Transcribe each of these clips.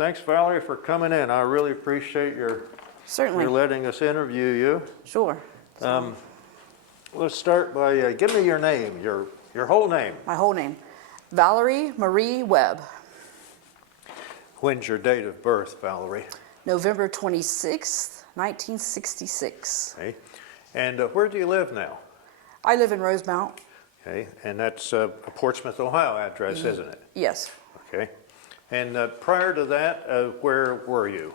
Thanks, Valerie, for coming in. I really appreciate Certainly. your letting us interview you. Sure. Let's start by give me your name, your whole name. My whole name, Valerie Marie Webb. When's your date of birth, Valerie? November 26th, 1966. Okay. And where do you live now? I live in Rosemount. Okay. And that's a Portsmouth, Ohio address, isn't it? Yes. Okay. And prior to that, where were you?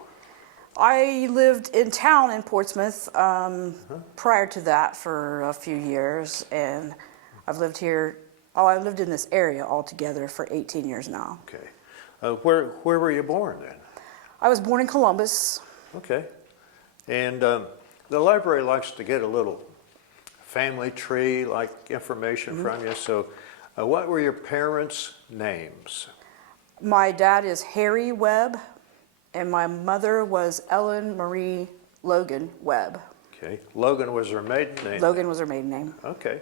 I lived in town in Portsmouth prior to that for a few years, and I've lived here, I lived in this area altogether for 18 years now. Okay. Where were you born then? I was born in Columbus. Okay. And the library likes to get a little family tree-like information from you. So what were your parents' names? My dad is Harry Webb, and my mother was Ellen Marie Logan Webb. Okay. Logan was her maiden name? Logan was her maiden name. Okay.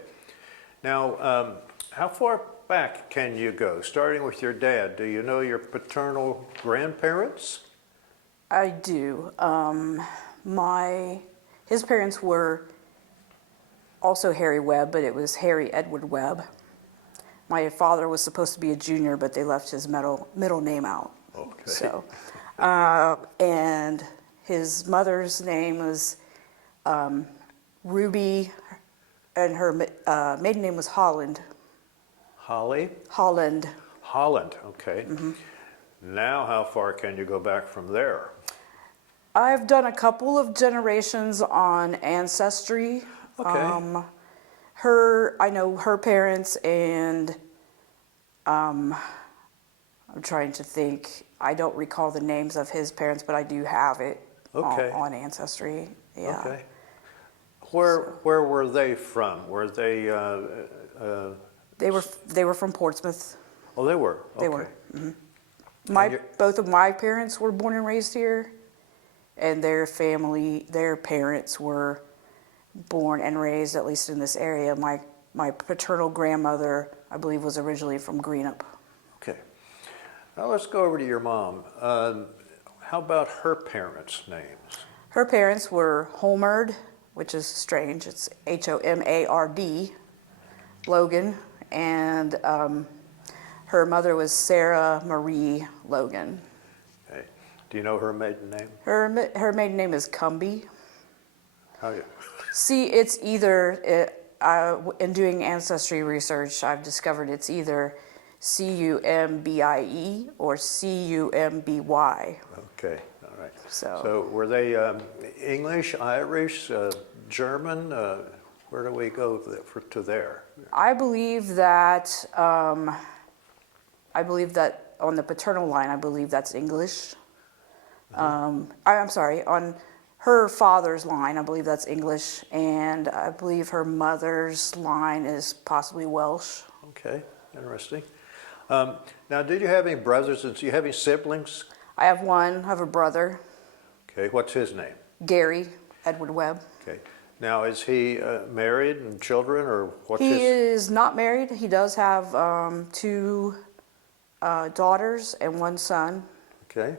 Now, how far back can you go, starting with your dad? Do you know your paternal grandparents? I do. His parents were also Harry Webb, but it was Harry Edward Webb. My father was supposed to be a junior, but they left his middle name out. Okay. So, and his mother's name was Ruby, and her maiden name was Holland. Holly? Holland. Holland, okay. Now how far can you go back from there? I've done a couple of generations on Ancestry. Okay. I know her parents, and I'm trying to think. I don't recall the names of his parents, but I do have it on Ancestry. Yeah. Okay. Where were they from? Were they? They were from Portsmouth. Oh, they were. Okay. They were. Both of my parents were born and raised here, and their parents were born and raised, at least in this area. My paternal grandmother, I believe, was originally from Greenup. Okay. Now let's go over to your mom. How about her parents' names? Her parents were Homard, which is strange. It's Homard, Logan, and her mother was Sarah Marie Logan. Okay. Do you know her maiden name? Her maiden name is Cumbie. How do you? See, it's either, in doing ancestry research, I've discovered it's either Cumbie or Cumby. Okay, all right. So were they English, Irish, German? Where do we go to there? I believe that on the paternal line, I believe that's English. I'm sorry, on her father's line, I believe that's English, and I believe her mother's line is possibly Welsh. Okay, interesting. Now, did you have any brothers and do you have any siblings? I have one. I have a brother. Okay, what's his name? Gary Edward Webb. Okay. Now, is he married and children, or what's his? He is not married. He does have two daughters and one son. Okay.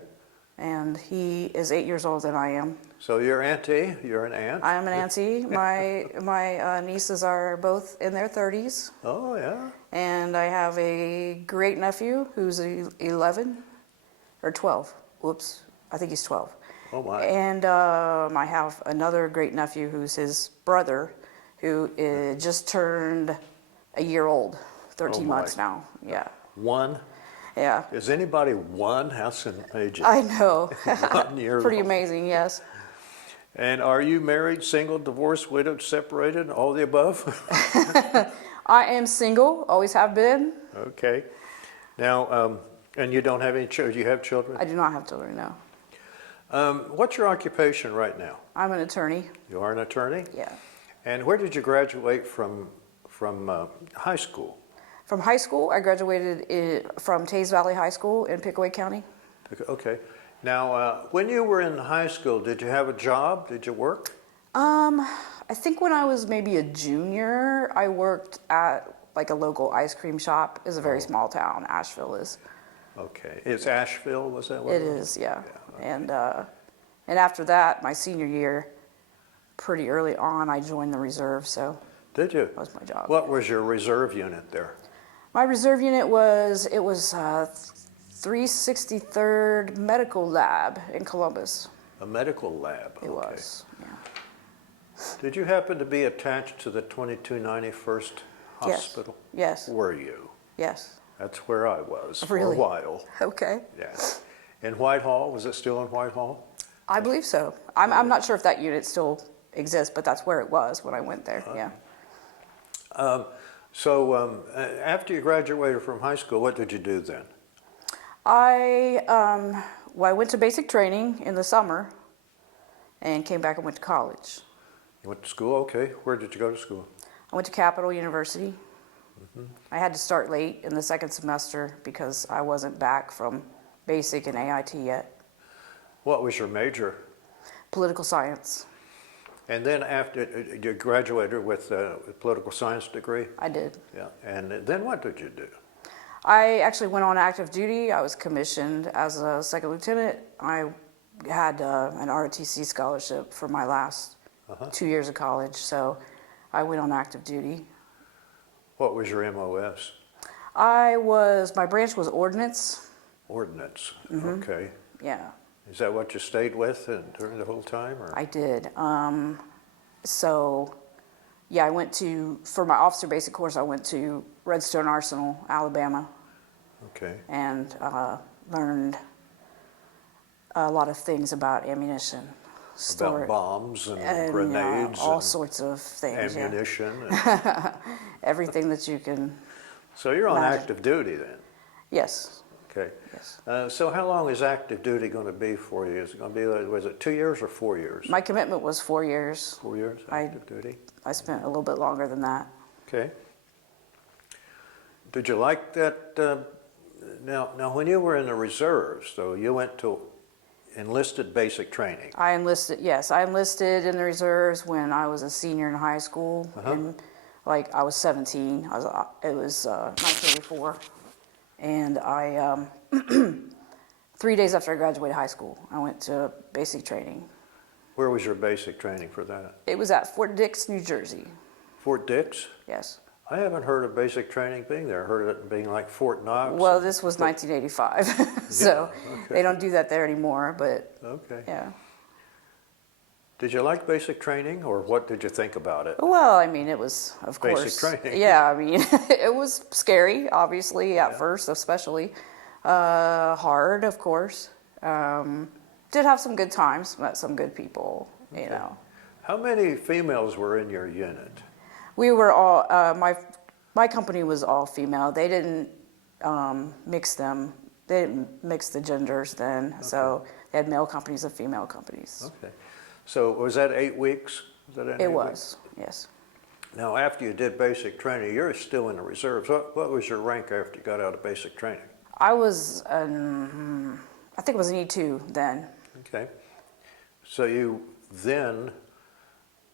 And he is 8 years older than I am. So you're auntie, you're an aunt? I am an auntie. My nieces are both in their 30s. Oh, yeah. And I have a great nephew who's 11 or 12. Whoops, I think he's 12. Oh, my. And I have another great nephew who's his brother, who just turned a year old, 13 months now. Yeah. One? Yeah. Is anybody one? That's amazing. I know. 1 year Pretty old. amazing, yes. And are you married, single, divorced, widowed, separated, all the above? I am single, always have been. Okay. Now, and you don't have any children? You have children? I do not have children, no. What's your occupation right now? I'm an attorney. You are an attorney? Yeah. And where did you graduate from high school? From high school, I graduated from Taze Valley High School in Pickaway County. Okay. Now, when you were in high school, did you have a job? Did you work? I think when I was maybe a junior, I worked at like a local ice cream shop. It's a very small town, Asheville is. Okay. It's Asheville, was that what It it was? is, yeah. Okay. And after that, my senior year, pretty early on, I joined the reserve, so Did you? that was my job. What was your reserve unit there? My reserve unit was 363rd Medical Lab in Columbus. A medical lab. It okay. was, yeah. Did you happen to be attached to the 2291st Hospital? Yes. Were you? Yes. That's where I was for Really? a while. Okay. Yes. In Whitehall? Was it still in Whitehall? I believe so. I'm not sure if that unit still exists, but that's where it was when I went there, yeah. After you graduated from high school, what did you do then? I went to basic training in the summer and came back and went to college. You went to school? Okay. Where did you go to school? I went to Capital University. I had to start late in the second semester because I wasn't back from basic and AIT yet. What was your major? Political science. And then after you graduated with a political science degree? I did. Yeah. And then what did you do? I actually went on active duty. I was commissioned as a second lieutenant. I had an ROTC scholarship for my last 2 years of college, so I went on active duty. What was your MOS? My branch was ordnance. Ordnance. Okay. Yeah, Is that what you stayed with during the whole time? Or? I did. I went for my officer basic course, I went to Redstone Arsenal, Alabama, Okay. and learned a lot of things about ammunition. About bombs and grenades all and sorts of things. ammunition. Everything that you can. So you're on Imagine. active duty then? Yes. Okay. Yes. So how long is active duty going to be for you? Is it going to be, was it 2 years or 4 years? My commitment was 4 years. 4 years active duty? I spent a little bit longer than that. Okay. Did you like that? Now, when you were in the reserves, though, you went to enlisted basic training. I enlisted in the reserves when I was a senior in high school. And I was 17. It was 1984. And I, 3 days after I graduated high school, I went to basic training. Where was your basic training for that? It was at Fort Dix, New Jersey. Fort Dix? Yes. I haven't heard of basic training being there. I heard of it being like Fort Knox. Well, this was 1985, so they don't do that there anymore, but Okay. yeah. Did you like basic training, or what did you think about it? Well, I mean, it was, of Basic course. training. Yeah, I mean, it was scary, obviously, at first, especially. Hard, of course. Did have some good times, met some good people, you know. How many females were in your unit? We were all, my company was all female. They didn't mix them. They didn't mix the genders then. So they had male companies and female companies. Okay. So was that 8 weeks? Was that It was, yes. Now, after you did basic training, you're still in the reserves. What was your rank after you got out of basic training? I was, I think it was an E2 then. Okay. So you then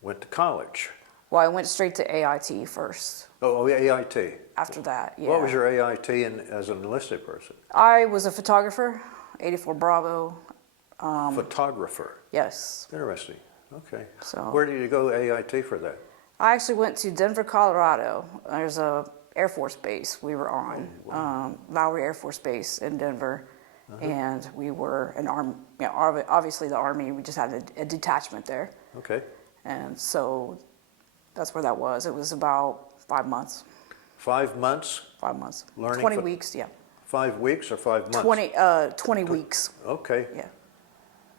went to college. Well, I went straight to AIT first. Oh, AIT. After that, yeah. What was your AIT as an enlisted person? I was a photographer, 84 Bravo. Photographer. Yes. Interesting. Okay. So Where did you go AIT for that? I actually went to Denver, Colorado. There's a Air Force base we were on, Valerie Air Force Base in Denver, and we were an army. You know, obviously the Army. We just had a detachment there, Okay. and so that's where that was. It was about 5 months. 5 months? 5 months. Learning 20 weeks, yeah. 5 weeks or 5 months? 20 weeks. Okay. Yeah.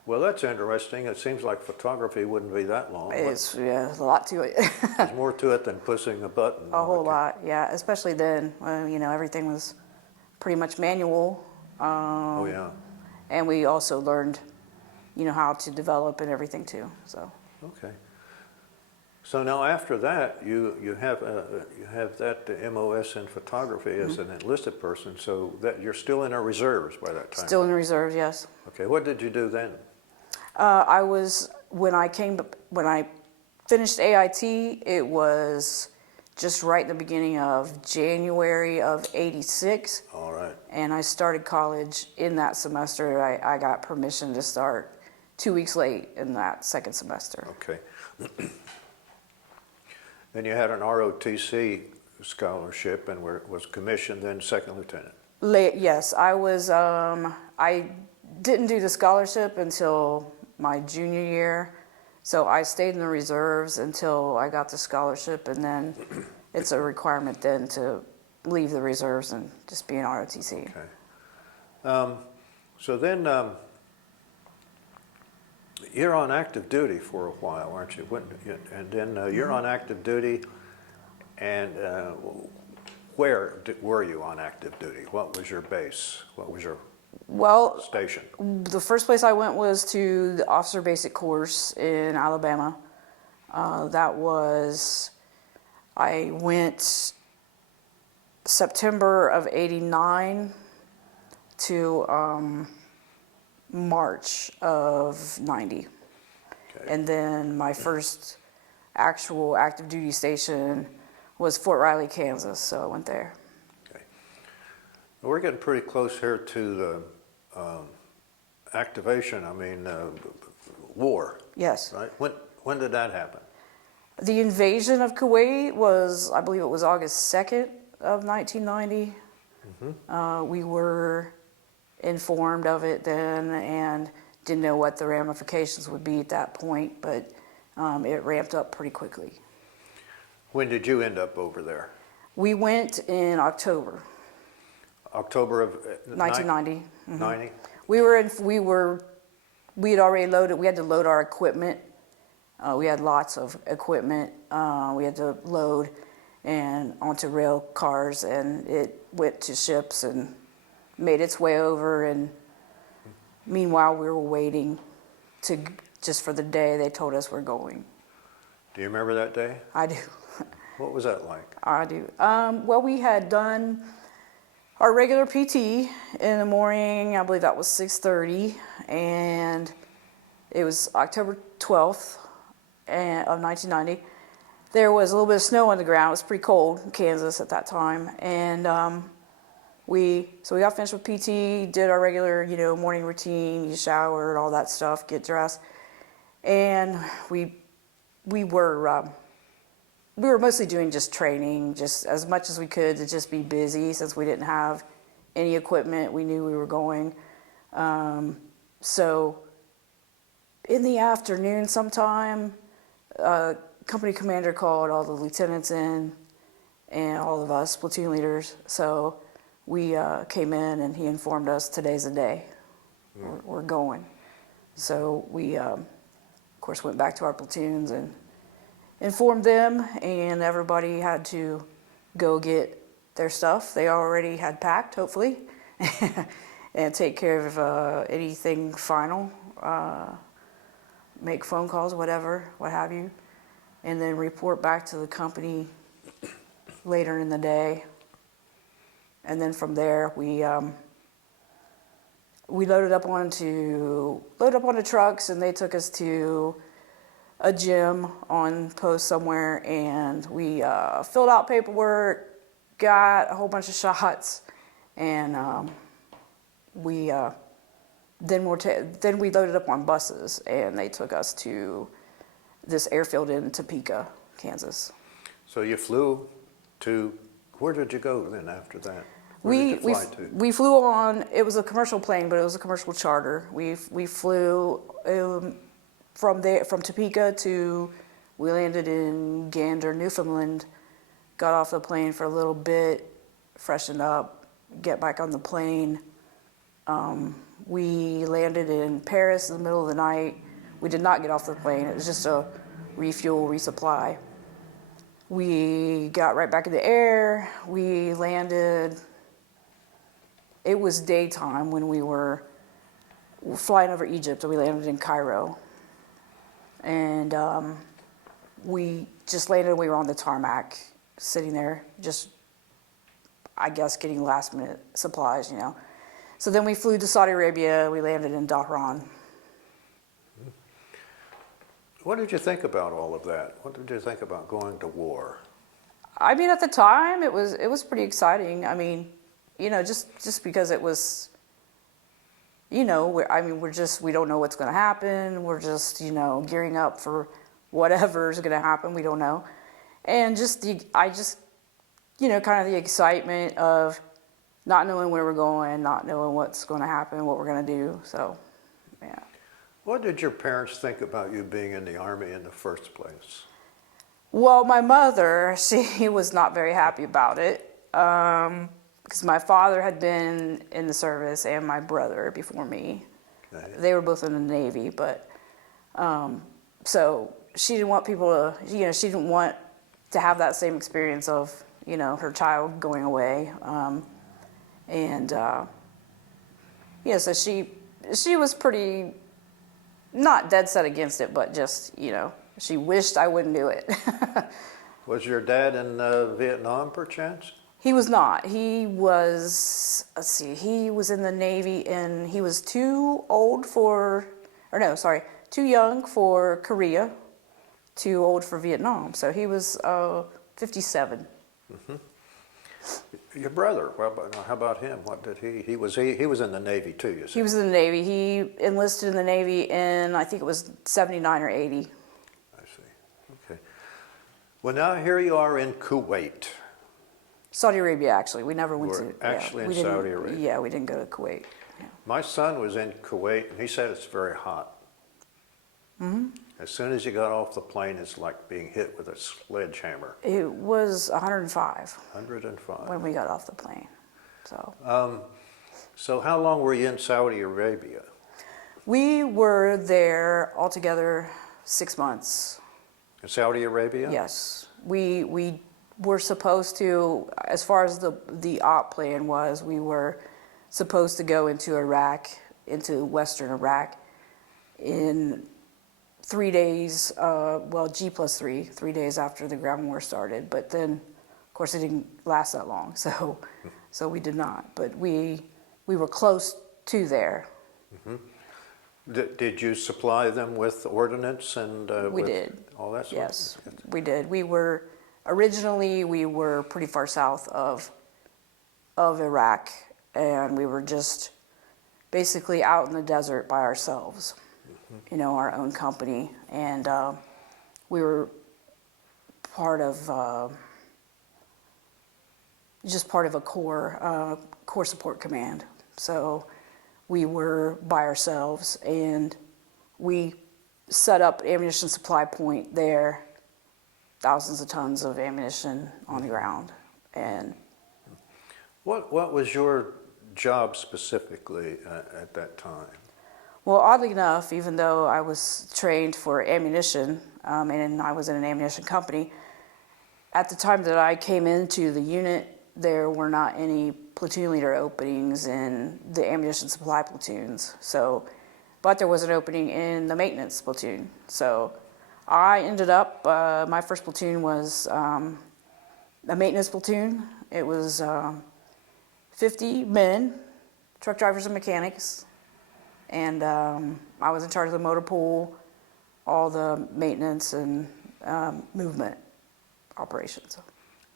Well, that's interesting. It seems like photography wouldn't be that long. It's there's a lot to it. There's more to it than pushing a button. A whole lot, yeah. Especially then, you know, everything was pretty much manual. Oh, yeah. And we also learned, you know, how to develop and everything too. So. Okay. So now after that, you have that MOS in photography as an enlisted person. So that you're still in our reserves by that time. Still in the reserves, yes. Okay. What did you do then? When I finished AIT, it was just right in the beginning of January of '86. All right. And I started college in that semester. I got permission to start 2 weeks late in that second semester. Okay. Then you had an ROTC scholarship and was commissioned then second lieutenant. Yes, I was. I didn't do the scholarship until my junior year, so I stayed in the reserves until I got the scholarship, and then it's a requirement then to leave the reserves and just be an ROTC. Okay. So then you're on active duty for a while, aren't you? And then you're on active duty, and where were you on active duty? What was your base? What was your station? The first place I went was to the Officer Basic Course in Alabama. I went September of '89 to March of '90. Okay. And then my first actual active duty station was Fort Riley, Kansas, so I went there. Okay. We're getting pretty close here to the activation, war. Yes. Right? When did that happen? The invasion of Kuwait was, I believe it was August 2nd of 1990. We were informed of it then and didn't know what the ramifications would be at that point, but it ramped up pretty quickly. When did you end up over there? We went in October. October of 1990. 90? We had already loaded, we had to load our equipment. We had lots of equipment. We had to load and onto rail cars, and it went to ships and made its way over. And meanwhile, we were waiting just for the day they told us we're going. Do you remember that day? I do. What was that like? I do. Well, we had done our regular PT in the morning. I believe that was 6:30, and it was October 12th of 1990. There was a little bit of snow on the ground. It was pretty cold in Kansas at that time, and we got finished with PT, did our regular, morning routine. You showered, all that stuff, get dressed, and we were mostly doing just training, just as much as we could to just be busy since we didn't have any equipment. We knew we were going. So in the afternoon sometime, company commander called all the lieutenants in and all of us platoon leaders. So we came in and he informed us today's the day. We're going. So we, of course, went back to our platoons and informed them, and everybody had to go get their stuff they already had packed, hopefully, and take care of anything final, make phone calls, whatever, what have you, and then report back to the company later in the day. And then from there, we loaded up onto trucks, and they took us to a gym on post somewhere, and we filled out paperwork, got a whole bunch of shots, and then we loaded up on buses, and they took us to this airfield in Topeka, Kansas. So you flew to, where did you go then after that? Where did you fly to? We flew on, it was a commercial plane, but it was a commercial charter. We flew from Topeka we landed in Gander, Newfoundland, got off the plane for a little bit, freshened up, get back on the plane. We landed in Paris in the middle of the night. We did not get off the plane. It was just a refuel, resupply. We got right back in the air. We landed. It was daytime when we were flying over Egypt, and we landed in Cairo. And we just landed. We were on the tarmac, sitting there, just, I guess, getting last minute supplies, So then we flew to Saudi Arabia. We landed in Dhahran. What did you think about all of that? What did you think about going to war? I mean, at the time, it was pretty exciting. I mean, you know, just because it was, you know, we don't know what's going to happen. We're just, you know, gearing up for whatever's going to happen. We don't know. And you know, kind of the excitement of not knowing where we're going, not knowing what's going to happen, what we're going to do. So, yeah. What did your parents think about you being in the Army in the first place? Well, my mother, she was not very happy about it. Because my father had been in the service and my brother before me. Okay. They were both in the Navy, but so she didn't want people to, you know, she didn't want to have that same experience of, you know, her child going away. Yeah, so she was pretty, not dead set against it, but just, you know, she wished I wouldn't do it. Was your dad in Vietnam, perchance? He was not. He was, let's see, he was in the Navy and he was too young for Korea, too old for Vietnam. So he was 57. Mm-hmm. Your brother, how about him? What did he was in the Navy too, you said? He was in the Navy. He enlisted in the Navy in, I think it was 79 or 80. I see. Okay. Well, now here you are in Kuwait. Saudi Arabia, actually. We never went to. Actually in we didn't- Saudi Arabia. Yeah, we didn't go to Kuwait. Yeah. My son was in Kuwait, and he said it's very hot. Mm-hmm. As soon as you got off the plane, it's like being hit with a sledgehammer. It was 105 105. when we got off the plane. So So how long were you in Saudi Arabia? we were there altogether 6 months. In Saudi Arabia? Yes, we were supposed to, as far as the op plan was, we were supposed to go into Iraq, into Western Iraq, in 3 days. G+3 days after the ground war started. But then, of course, it didn't last that long, so we did not. But we were close to there. Mm-hmm. Did you supply them with ordnance and We did. all that stuff? Yes, we did. Originally we were pretty far south of Iraq, and we were just basically out in the desert by ourselves, you know, our own company, and we were part of a core support command. So we were by ourselves, and we set up ammunition supply point there, thousands of tons of ammunition on the ground. And What was your job specifically at that time? well, oddly enough, even though I was trained for ammunition, and I was in an ammunition company, at the time that I came into the unit, there were not any platoon leader openings in the ammunition supply platoons. So, but there was an opening in the maintenance platoon. So I ended up, my first platoon was a maintenance platoon. It was 50 men, truck drivers and mechanics. And I was in charge of the motor pool, all the maintenance and movement operations.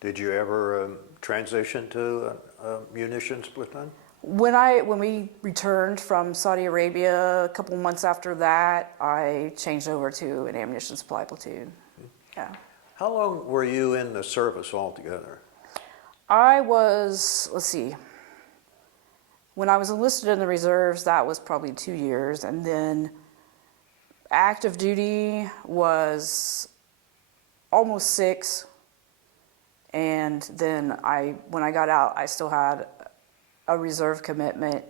Did you ever transition to a munitions platoon? When we returned from Saudi Arabia, a couple months after that, I changed over to an ammunition supply platoon. Yeah. How long were you in the service altogether? I was, let's see, when I was enlisted in the reserves, that was probably 2 years, and then active duty was almost 6. And then when I got out, I still had a reserve commitment.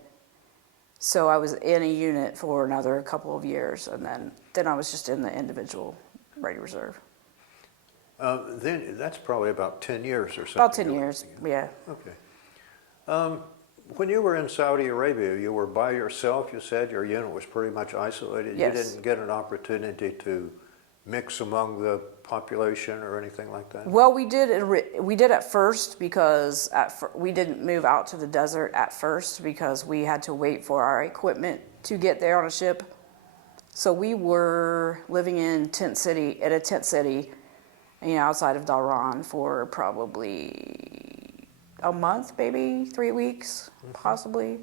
So I was in a unit for another couple of years, and then I was just in the individual ready reserve. Then that's probably about 10 years or something. About 10 years, yeah. Okay. When you were in Saudi Arabia, you were by yourself, you said your unit was pretty much isolated. Yes. You didn't get an opportunity to mix among the population or anything like that? Well, we did at first, because we didn't move out to the desert at first because we had to wait for our equipment to get there on a ship. So we were living in a tent city, outside of Dhahran for probably a month, maybe 3 weeks, possibly.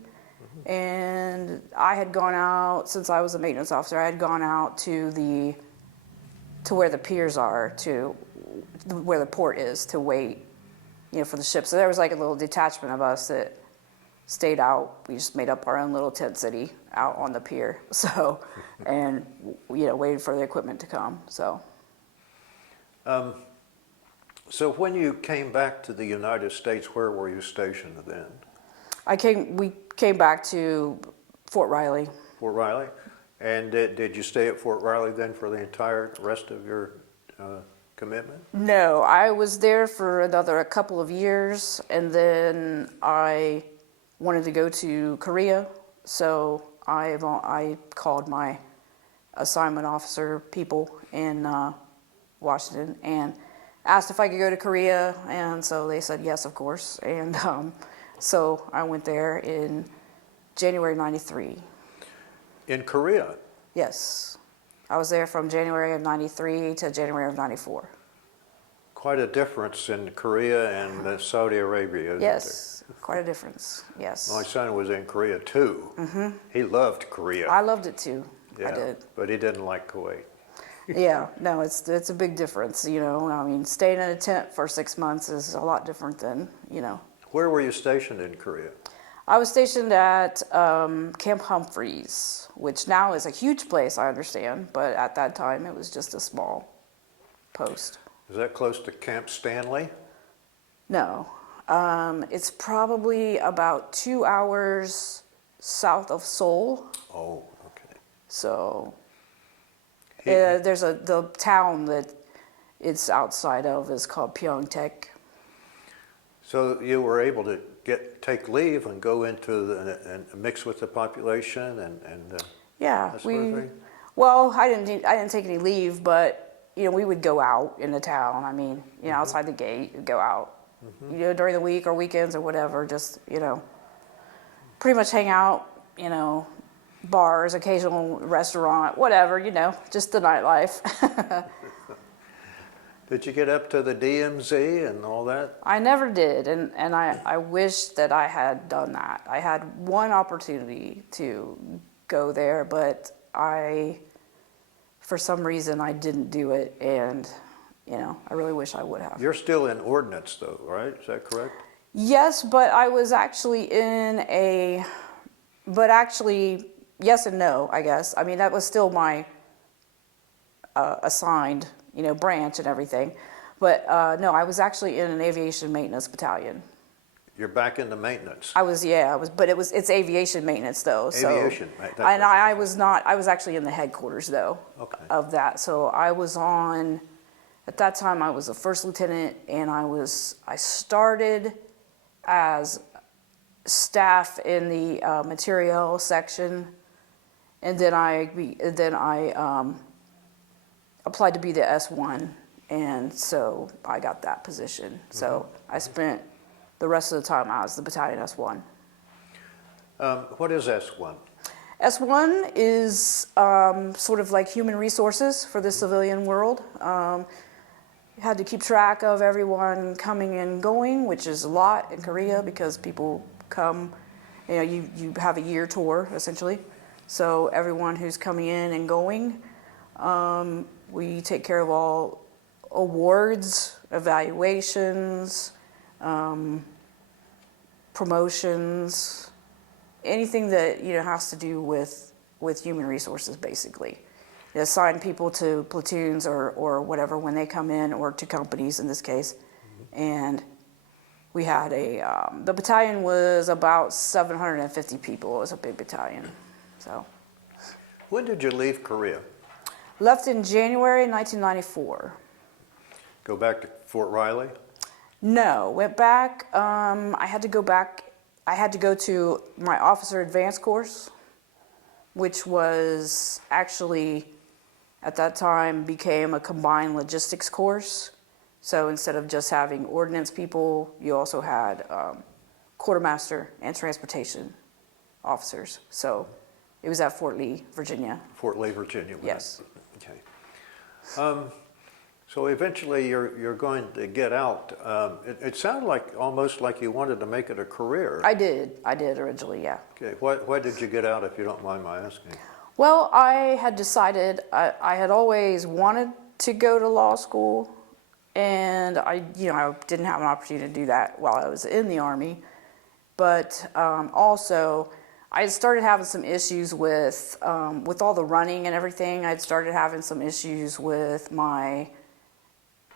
And I had gone out, since I was a maintenance officer, I had gone out to where the piers are, to where the port is, to wait, for the ship. So there was like a little detachment of us that stayed out. We just made up our own little tent city out on the pier. So, and, waited for the equipment to come, so. So when you came back to the United States, where were you stationed then? We came back to Fort Riley. Fort Riley? And did you stay at Fort Riley then for the entire rest of your commitment? No, I was there for a couple of years, and then I wanted to go to Korea, so I called my assignment officer people in Washington and asked if I could go to Korea, and so they said yes, of course, and so I went there in January '93. In Korea? Yes. I was there from January of '93 to January of '94. Quite a difference in Korea and Saudi Arabia, isn't Yes, quite a difference, yes. there? My son was in Korea too. Mm-hmm. He loved Korea. I loved it too, yeah, I did. But he didn't like Kuwait. Yeah, no, it's a big difference, staying in a tent for 6 months is a lot different than, Where were you stationed in Korea? I was stationed at Camp Humphreys, which now is a huge place, I understand, but at that time it was just a small post. Is that close to Camp Stanley? No, it's probably about 2 hours south of Seoul. Oh, okay. So the town that it's outside of is called Pyeongtaek. So you were able to take leave and go into and mix with the population and Yeah, that sort of thing? Well, I didn't take any leave, but we would go out in the town. Outside the gate, we'd go out. During the week or weekends or whatever, just pretty much hang out. Bars, occasional restaurant, whatever. Just the nightlife. Did you get up to the DMZ and all that? I never did, and I wish that I had done that. I had one opportunity to go there, but for some reason, I didn't do it, and, I really wish I would have. You're still in ordnance though, right? Is that correct? Yes, but I was actually yes and no, I guess. That was still my assigned branch and everything. But no, I was actually in an aviation maintenance battalion. You're back into maintenance. I was, but it's aviation maintenance though. Aviation, so, right. And I was not, I was actually in the headquarters though of that. So I was at that time I was a first lieutenant, and I started as staff in the materiel section, and then I applied to be the S1, and so I got that position. So I spent the rest of the time as the battalion S1. What is S1? S1 is sort of like human resources for the civilian world. You had to keep track of everyone coming and going, which is a lot in Korea because people come, you have a year tour essentially. So everyone who's coming in and going, we take care of all awards, evaluations, promotions, anything that has to do with human resources, basically. Assign people to platoons or whatever when they come in, or to companies in this case. And we had the battalion was about 750 people. It was a big battalion. So. When did you leave Korea? Left in January 1994. Go back to Fort Riley? No, went back. I had to go back. I had to go to my officer advanced course, which was actually, at that time, became a combined logistics course. So instead of just having ordnance people, you also had quartermaster and transportation officers. So it was at Fort Lee, Virginia. Fort Lee, Virginia. Yes. Okay. So eventually you're going to get out. It sounded like almost like you wanted to make it a career. I did originally, yeah. Okay, why did you get out, if you don't mind my asking? Well, I had decided I had always wanted to go to law school, and I didn't have an opportunity to do that while I was in the Army. But also, I had started having some issues with all the running and everything. I'd started having some issues with my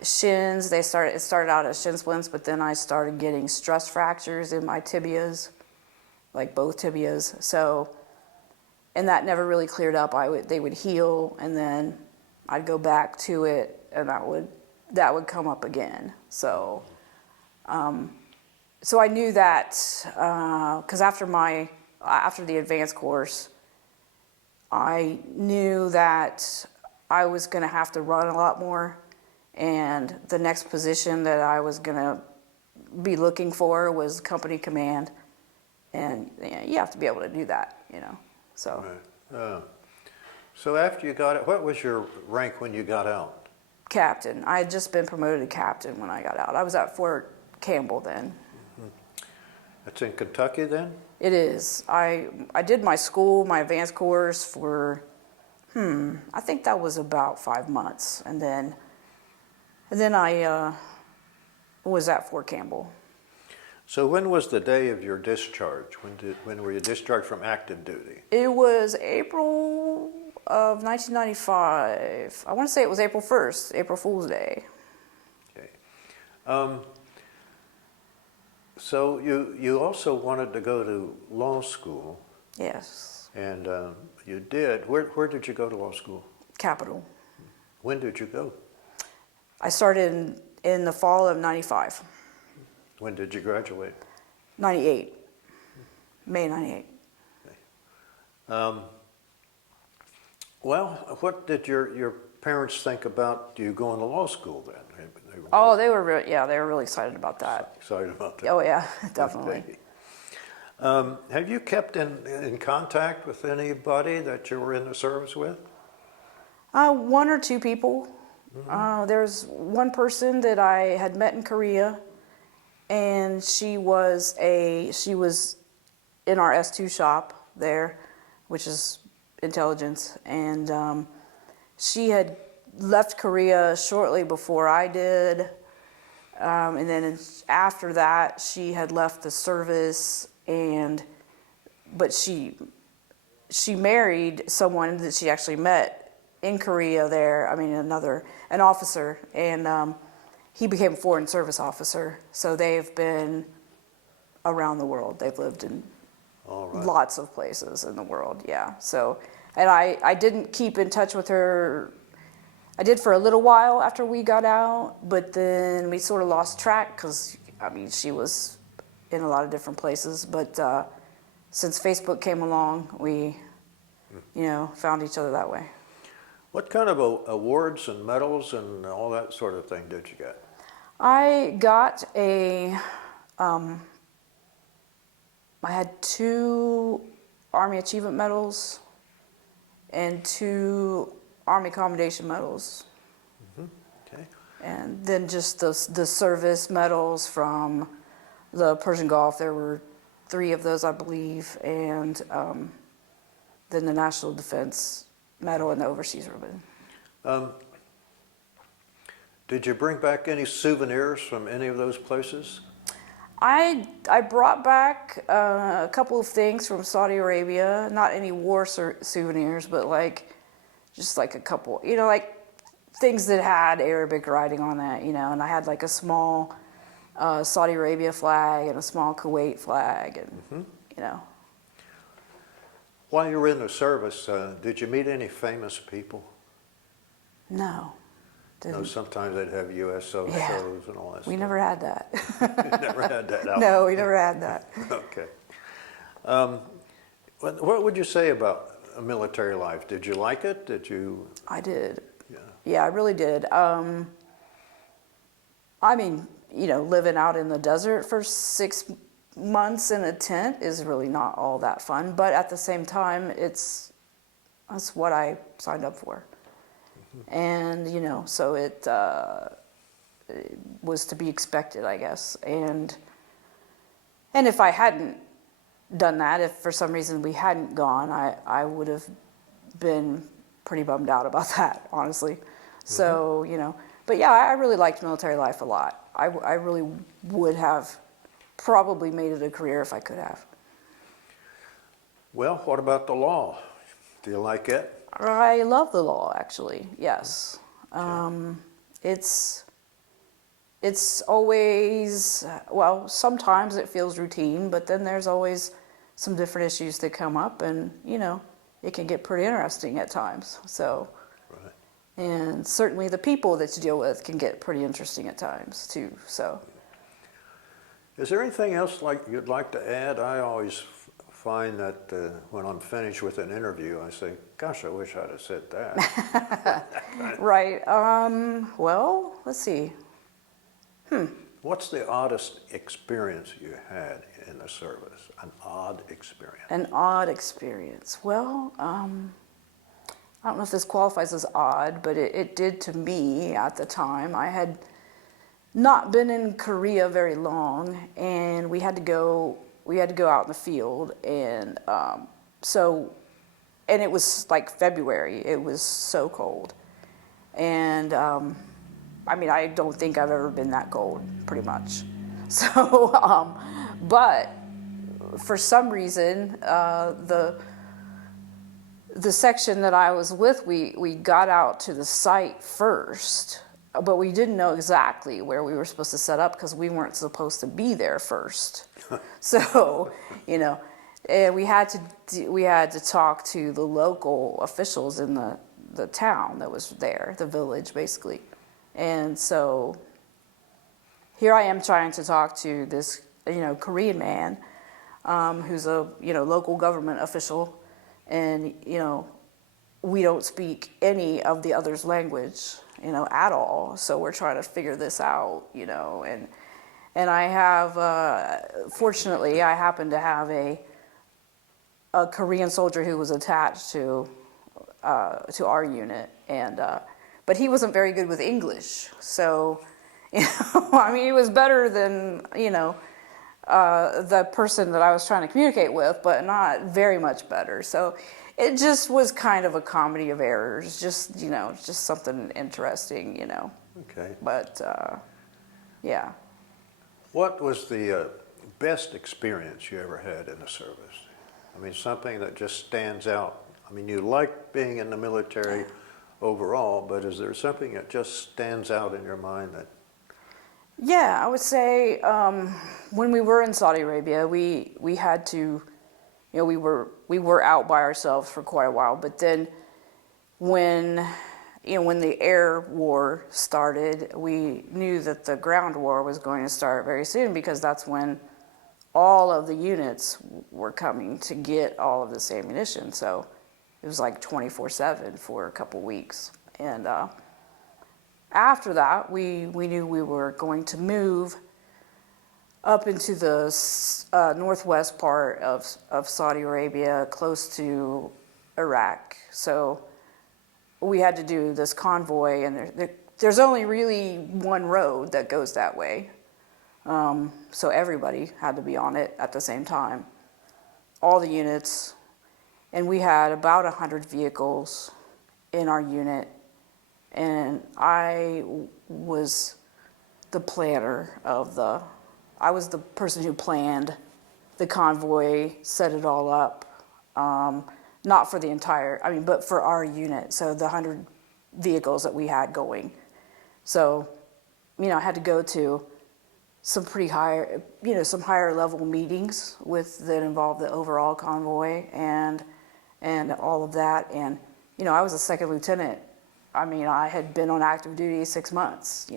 shins. It started out as shin splints, but then I started getting stress fractures in my tibias, like both tibias. So, and that never really cleared up. They would heal, and then I'd go back to it, and that would come up again. So, so I knew that because after the advanced course, I knew that I was going to have to run a lot more. And the next position that I was going to be looking for was company command. And you have to be able to do that, so. Right. So after you got it, what was your rank when you got out? Captain. I had just been promoted to captain when I got out. I was at Fort Campbell then. Mm-hmm. That's in Kentucky then? It is. I did my school, my advanced course for, I think that was about 5 months. And then I was at Fort Campbell. So when was the day of your discharge? When were you discharged from active duty? It was April of 1995. I want to say it was April 1st, April Fool's Day. Okay. So you also wanted to go to law school. Yes. And you did. Where did you go to law school? Capital. When did you go? I started in the fall of 95. When did you graduate? 98. May 98. Well, what did your parents think about you going to law school then? They were really excited about that. Excited about that. Oh yeah, definitely. Okay. Have you kept in contact with anybody that you were in the service with? One or two people. There's one person that I had met in Korea, and she was in our S2 shop there, which is intelligence, and she had left Korea shortly before I did, and then after that she had left the service, but she married someone that she actually met in Korea there. I mean, an officer, and he became a foreign service officer. So they've been around the world. They've lived in lots of places in the world. Yeah. So, and I didn't keep in touch with her. I did for a little while after we got out, but then we sort of lost track because, she was in a lot of different places. But since Facebook came along, we, found each other that way. What kind of awards and medals and all that sort of thing did you get? I got I had 2 Army Achievement Medals and 2 Army Commendation Medals. Okay. And then just the service medals from the Persian Gulf. There were 3 of those, I believe, and then the National Defense Medal and the Overseas Ribbon. Did you bring back any souvenirs from any of those places? I brought back a couple of things from Saudi Arabia. Not any war souvenirs, but just a couple, like things that had Arabic writing on that, and I had a small Saudi Arabia flag and a small Kuwait flag, and While you were in the service, did you meet any famous people? No. Didn't. No, sometimes they'd have USO shows and all that stuff. We never had that. Never had that out. No, we never had that. Okay. What would you say about military life? Did you like it? Did you? I did. Yeah. Yeah, I really did. Living out in the desert for 6 months in a tent is really not all that fun. But at the same time, that's what I signed up for. And, so it was to be expected, I guess. And if I hadn't done that, if for some reason we hadn't gone, I would have been pretty bummed out about that, honestly. So, but yeah, I really liked military life a lot. I really would have probably made it a career if I could have. Well, what about the law? Do you like it? I love the law, actually, yes. It's always, well, sometimes it feels routine, but then there's always some different issues that come up, and, it can get pretty interesting at times. So, Right. and certainly the people that you deal with can get pretty interesting at times, too, so. Is there anything else you'd like to add? I always find that when I'm finished with an interview, I say, gosh, I wish I'd have said that. Right, well, let's see. What's the oddest experience you had in the service? An odd experience. An odd experience. Well, I don't know if this qualifies as odd, but it did to me at the time. I had not been in Korea very long, and we had to go out in the field, and and it was like February. It was so cold, and I don't think I've ever been that cold, pretty much. So, but for some reason, the section that I was with, we got out to the site first, but we didn't know exactly where we were supposed to set up because we weren't supposed to be there first. So, and we had to talk to the local officials in the town that was there, the village, basically. And so here I am trying to talk to this, Korean man, who's a, local government official, and, we don't speak any of the other's language, at all. So we're trying to figure this out, and I have, fortunately, I happen to have a Korean soldier who was attached to our unit, and but he wasn't very good with English. So, he was better than, the person that I was trying to communicate with, but not very much better. So it just was kind of a comedy of errors, just something interesting, Okay. But, yeah. What was the best experience you ever had in the service? Something that just stands out. You like being in the military overall, but is there something that just stands out in your mind that? Yeah, I would say when we were in Saudi Arabia, we had to, we were out by ourselves for quite a while. But then when the air war started, we knew that the ground war was going to start very soon, because that's when all of the units were coming to get all of this ammunition. So it was like 24/7 for a couple weeks. And after that, we knew we were going to move up into the northwest part of Saudi Arabia, close to Iraq. So we had to do this convoy, and there's only really one road that goes that way. So everybody had to be on it at the same time, all the units. And we had about 100 vehicles in our unit, and I was the planner I was the person who planned the convoy, set it all up, not for the entire, but for our unit, so the 100 vehicles that we had going. So, I had to go to some pretty higher, some higher level meetings that involved the overall convoy and all of that. And, I was a second lieutenant. I had been on active duty 6 months,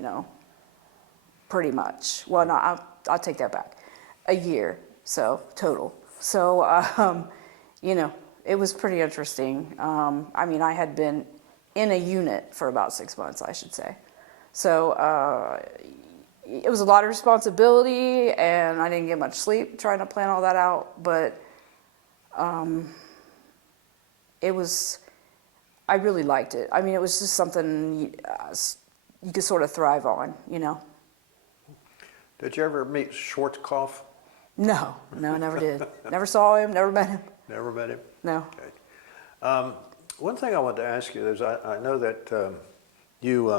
pretty much. Well, no, I'll take that back. A year, so total. So, it was pretty interesting. I had been in a unit for about 6 months, I should say. So, it was a lot of responsibility, and I didn't get much sleep trying to plan all that out, but it was, I really liked it. I mean, it was just something you could sort of thrive on, you know. Did you ever meet Schwarzkopf? No, never did. Never saw him, never met him. Never met him? No. Okay. One thing I wanted to ask you is I know that you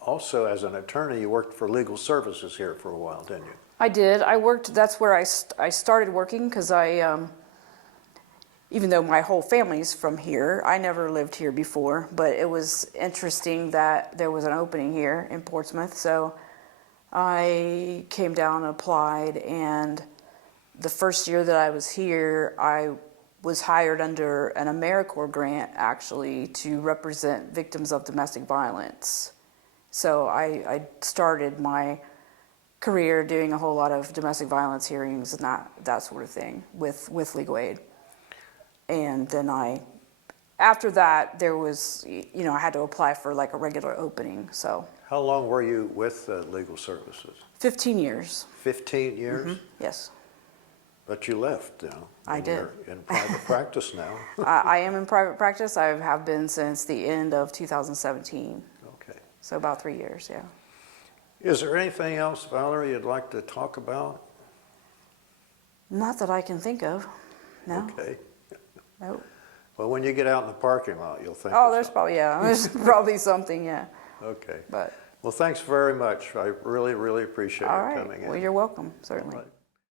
also, as an attorney, you worked for legal services here for a while, didn't you? I did. I worked, that's where I started working because even though my whole family's from here, I never lived here before, but it was interesting that there was an opening here in Portsmouth. So I came down and applied, and the first year that I was here, I was hired under an AmeriCorps grant, actually, to represent victims of domestic violence. So I started my career doing a whole lot of domestic violence hearings and that sort of thing with legal aid. And then after that, there was, you know, I had to apply for like a regular opening, so. How long were you with legal services? 15 years. 15 years? Mm-hmm. Yes. But you left, you know. I did. You're in private practice now. I am in private practice. I have been since the end of 2017. Okay. So about 3 years, yeah. Is there anything else, Valerie, you'd like to talk about? Not that I can think of, no. Okay. Nope. Well, when you get out in the parking lot, you'll think Oh, of there's something. probably, yeah, there's probably something, yeah. Okay. But, Well, thanks very much. I really, really appreciate all you right, coming in. well, you're welcome, certainly. All right.